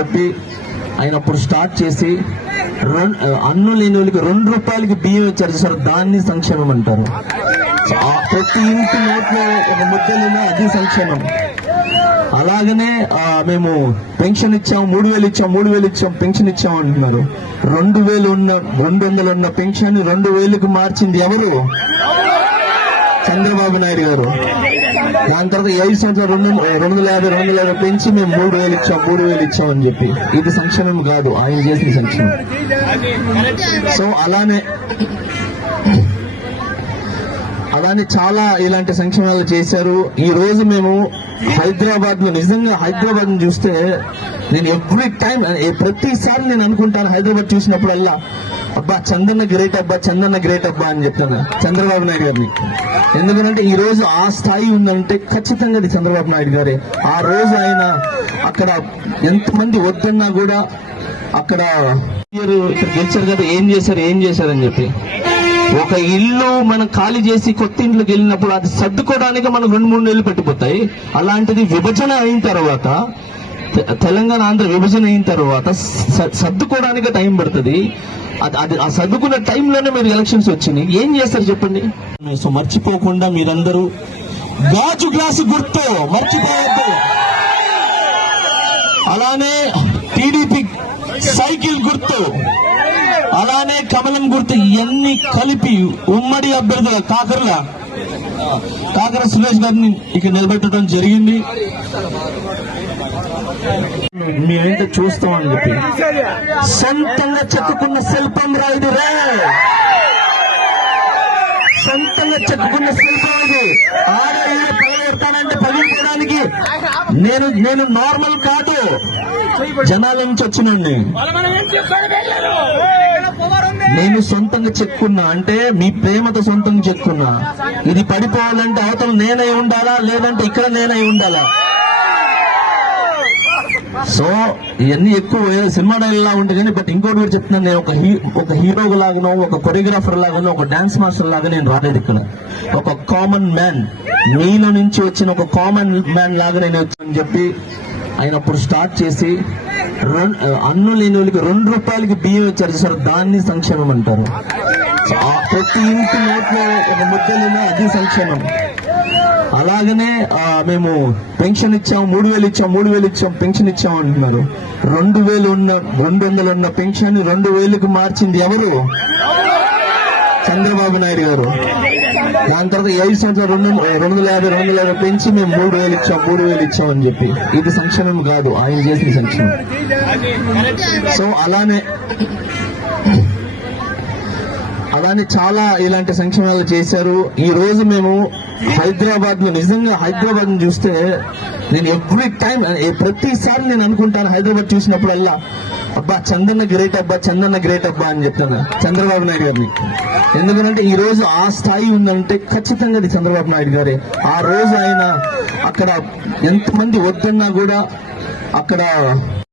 చెప్పి ఆయన అప్పుడు స్టార్ట్ చేసి రెండు అన్ను లేని వాళ్ళకి రెండు రూపాయలకి బియ్యం ఇచ్చారు సార్ దాన్ని సంక్షేమం అంటారు. ప్రతి ఇంటి నోట్లో ఒక ముద్దలున్నా అది సంక్షేమం. అలాగనే మేము పెన్షన్ ఇచ్చాం మూడు వేలు ఇచ్చాం మూడు వేలు ఇచ్చాం పెన్షన్ ఇచ్చాం అంటున్నారు. రెండు వేలు ఉన్న రెండు వందలు ఉన్న పెన్షన్ రెండు వేలకు మార్చింది ఎవరు? చంద్రబాబు నాయుడు గారు. దాని తర్వాత ఏడు సంవత్సరం రెండు రెండు వందల యాభై రెండు వందల యాభై పెంచి మేము మూడు వేలు ఇచ్చాం మూడు వేలు ఇచ్చాం అని చెప్పి. ఇది సంక్షేమం కాదు ఆయన చేసిన సంక్షేమం. సో అలానే అలానే చాలా ఇలాంటి సంక్షేమాలు చేశారు. ఈ రోజు మేము హైదరాబాద్లో నిజంగా హైదరాబాద్ చూస్తే నేను ఎవ్రీ టైం ప్రతిసారి నేను అనుకుంటాను హైదరాబాద్ చూసినప్పుడల్లా అబ్బా చందన్న గ్రేట్ అబ్బా చందన్న గ్రేట్ అబ్బా అని చెప్తాను చంద్రబాబు నాయుడు గారిని. ఎందుకంటే ఈ రోజు ఆ స్థాయి ఉందంటే ఖచ్చితంగా అది చంద్రబాబు నాయుడు గారే. ఆ రోజు ఆయన అక్కడ ఎంతమంది వద్దన్నా కూడా అక్కడ ఇక్కడ గెలిచారు కదా ఏం చేశారు ఏం చేశారని చెప్పి. ఒక ఇల్లు మనం ఖాళీ చేసి కొత్త ఇంట్లోకి వెళ్ళినప్పుడు అది సర్దుకోవడానికి మనకు రెండు మూడు నెలలు పెట్టిపోతాయి. అలాంటిది విభజన అయిన తర్వాత తె- తెలంగాణ ఆంధ్ర విభజన అయిన తర్వాత సర్దుకోవడానికి టైం పడుతుంది. అది ఆ సర్దుకున్న టైంలోనే మీరు ఎలక్షన్స్ వచ్చినాయి. ఏం చేస్తారు చెప్పండి? సో మర్చిపోకుండా మీరందరూ గాజు గ్లాసు గుర్తు మర్చిపోవద్దు. అలానే టీడీపీ సైకిల్ గుర్తు అలానే కమలం గుర్తు ఇవన్నీ కలిపి ఉమ్మడి అభ్యర్థుల కాకర్ల కాకర సురేష్ గారిని ఇక్కడ నిలబెట్టడం జరిగింది. మేమేంటో చూస్తామని చెప్పి. సొంతంగా చెక్కుకున్న శిల్పం రాయుడు సొంతంగా చెక్కుకున్న శిల్పం ఇది. ఆడ ఈడ పగలగొడతానంటే పగిలిపోవడానికి నేను నేను నార్మల్ కాదు. జనాల నుంచి వచ్చినండి నేను సొంతంగా చెక్కున్నా అంటే మీ ప్రేమతో సొంతంగా చెక్కున్నా. ఇది పడిపోవాలంటే అవతల నేనై ఉండాలా? లేదంటే ఇక్కడ నేనై ఉండాలా? సో ఇవన్నీ ఎక్కువ సినిమా డైల్లా ఉంటే కానీ బట్ ఇంకోటి కూడా చెప్తున్నాను నేను ఒక హీ ఒక హీరో లాగానో ఒక కొరియోగ్రాఫర్ లాగానో ఒక డాన్స్ మాస్టర్ లాగా నేను రాలేదు ఇక్కడ. ఒక కామన్ మ్యాన్ మీలో నుంచి వచ్చిన ఒక కామన్ మ్యాన్ లాగా నేను వచ్చానని చెప్పి ఆయన అప్పుడు స్టార్ట్ చేసి రెం- అన్ను లేని వాళ్ళకి రెండు రూపాయలకి బియ్యం ఇచ్చారు సార్ దాన్ని సంక్షేమం అంటారు. ప్రతి ఇంటి నోట్లో ఒక ముద్దలున్నా అది సంక్షేమం. అలాగనే మేము పెన్షన్ ఇచ్చాం మూడు వేలు ఇచ్చాం మూడు వేలు ఇచ్చాం పెన్షన్ ఇచ్చాం అంటున్నారు. రెండు వేలు ఉన్న రెండు వందలు ఉన్న పెన్షన్ రెండు వేలకు మార్చింది ఎవరు? చంద్రబాబు నాయుడు గారు. దాని తర్వాత ఏడు సంవత్సరం సంవత్సరాలు రెండు రెండు వందల యాభై రెండు వందల యాభై పెంచి మేము మూడు వేలు ఇచ్చాం మూడు వేలు ఇచ్చాం అని చెప్పి. ఇది సంక్షేమం కాదు ఆయన చేసిన సంక్షేమం. సో అలానే అలానే చాలా ఇలాంటి సంక్షేమాలు చేశారు. ఈ రోజు మేము హైదరాబాద్లో నిజంగా హైదరాబాద్ చూస్తే నేను ఎవ్రీ టైం ప్రతిసారి నేను అనుకుంటాను హైదరాబాద్ చూసినప్పుడల్లా అబ్బా చందన్న గ్రేట్ అబ్బా చందన్న గ్రేట్ అబ్బా అని చెప్తాను. చంద్రబాబు నాయుడు గారిని. ఎందుకంటే ఈ రోజు ఆ స్థాయి ఉందంటే ఖచ్చితంగా అది చంద్రబాబు నాయుడు గారే. ఆ రోజు ఆయన అక్కడ ఎంతమంది వద్దన్నా కూడా అక్కడ